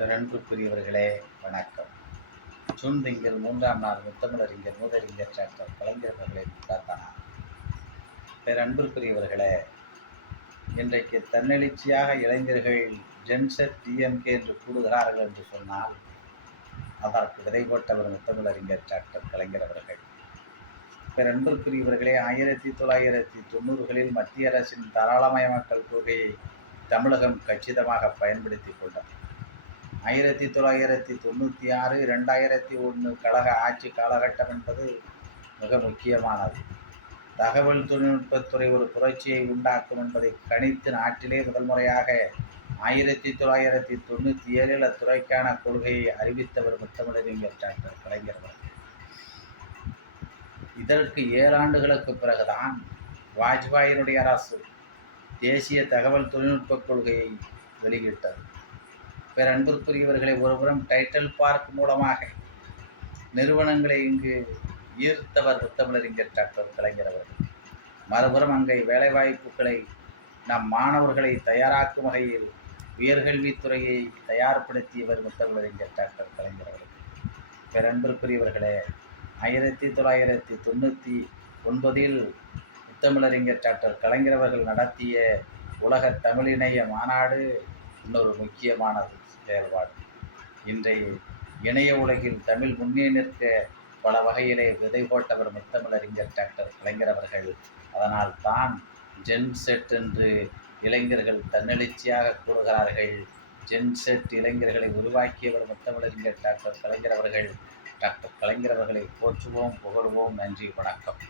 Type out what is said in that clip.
அன்புக்குரியவர்களே, வணக்கம். ஜூன் திங்கள் 3ஆம் நாள் முத்தமிழறிஞர் மூதறிஞர் டாக்டர் கலைஞர் அவர்களின் பிறந்தநாள். அன்புக்குரியவர்களே, இன்றைக்கு தன்னெழுச்சியாக இளைஞர்கள் ஜென்செட் டிஎம்கே என்று கூடுகிறார்கள் என்று சொன்னால் அதற்கு விதை போட்டவர் முத்தமிழறிஞர் டாக்டர் கலைஞர் அவர்கள். அன்புக்குரியவர்களே, 1990களில் மத்திய அரசின் தாராளமயமாக்கல் கொள்கையை தமிழகம் கச்சிதமாக பயன்படுத்தி கொண்டது. 1996, 2001 கழக ஆட்சி காலகட்டம் என்பது மிக முக்கியமானது. தகவல் தொழில்நுட்பத்துறை ஒரு புரட்சியை உண்டாக்கும் என்பதை கணித்து நாட்டிலே முதல் முறையாக 1997 அத்துறைக்கான கொள்கையை அறிவித்தவர் முத்தமிழறிஞர் டாக்டர் கலைஞர் அவர்கள். இதற்கு 7 ஆண்டுகளுக்கு பிறகுதான் வாஜ்பாயினுடைய அரசு தேசிய தகவல் தொழில்நுட்ப கொள்கையை வெளியிட்டது. அன்புக்குரியவர்களை, ஒருபுறம் டைட்டில் பார்க் மூலமாக நிறுவனங்களை இங்கு ஈர்த்தவர் முத்தமிழறிஞர் டாக்டர் கலைஞர் அவர்கள். மறுபுறம் அங்கே வேலைவாய்ப்புகளை நம் மாணவர்களை தயாராக்கும் வகையில் உயர்கல்வித்துறையை தயார்படுத்தியவர் முத்தமிழறிஞர் டாக்டர் கலைஞர் அவர்கள். அன்புக்குரியவர்களே, 1999 முத்தமிழறிஞர் டாக்டர் கலைஞர் அவர்கள் நடத்திய உலக தமிழிணைய மாநாடு இன்னொரு முக்கியமானது செயல்பாடு. இன்றைய இணைய உலகில் தமிழ் முன்னே நிற்க பல வகையிலே விதை போட்டவர் முத்தமிழறிஞர் டாக்டர் கலைஞர் அவர்கள். அதனால் தான் ஜென்செட் என்று இளைஞர்கள் தன்னெழுச்சியாக கூறுகிறார்கள். ஜென்செட் இளைஞர்களை உருவாக்கியவர் முத்தமிழறிஞர் டாக்டர் கலைஞர் அவர்கள். டாக்டர் கலைஞர் அவர்களை போற்றுவோம், புகழ்வோம். நன்றி, வணக்கம்.